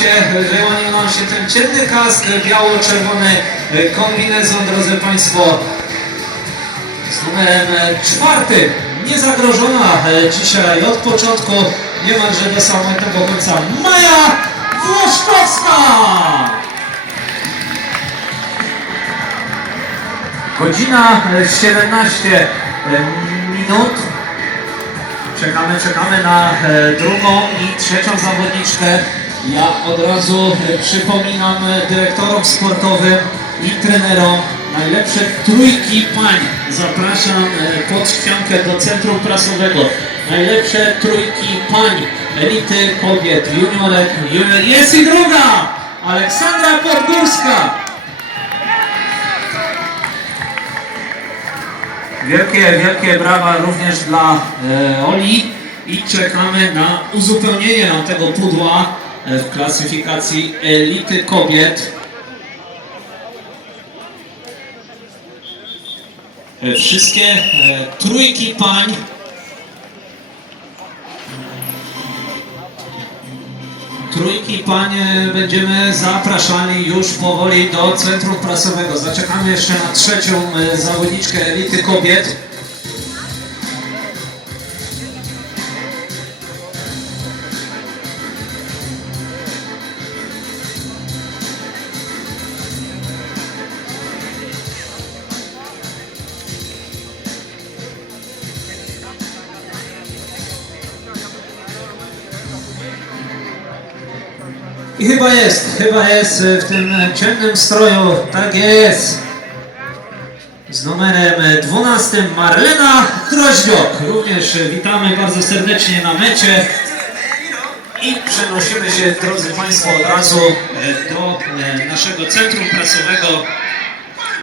się, wyłonił nam się ten ciemny kask, biało-czerwony e, kombinezon, drodzy Państwo. Z numerem e, czwartym, niezagrożona e, dzisiaj od początku, niemalże do samego końca, Maja Włoszkowska! Godzina e, 17 e, minut. Czekamy, czekamy na drugą i trzecią zawodniczkę. Ja od razu e, przypominam e, dyrektorom sportowym i trenerom najlepsze trójki pań. Zapraszam e, pod ściankę do centrum prasowego. Najlepsze trójki pań, elity kobiet, juniorek. junior- Jest i druga! Aleksandra Podgórska. Wielkie, wielkie brawa również dla e, Oli i czekamy na uzupełnienie nam tego pudła w klasyfikacji elity kobiet. E, Wszystkie e, trójki pań Trójki panie będziemy zapraszali już powoli do centrum prasowego. Zaczekamy jeszcze na trzecią e, zawodniczkę elity kobiet. I chyba jest, chyba jest e, w tym e, ciemnym stroju, tak jest. Z numerem e, 12 Marlena Droździok. Również e, witamy bardzo serdecznie na mecie. I przenosimy się, drodzy Państwo, od razu e, do e, naszego centrum prasowego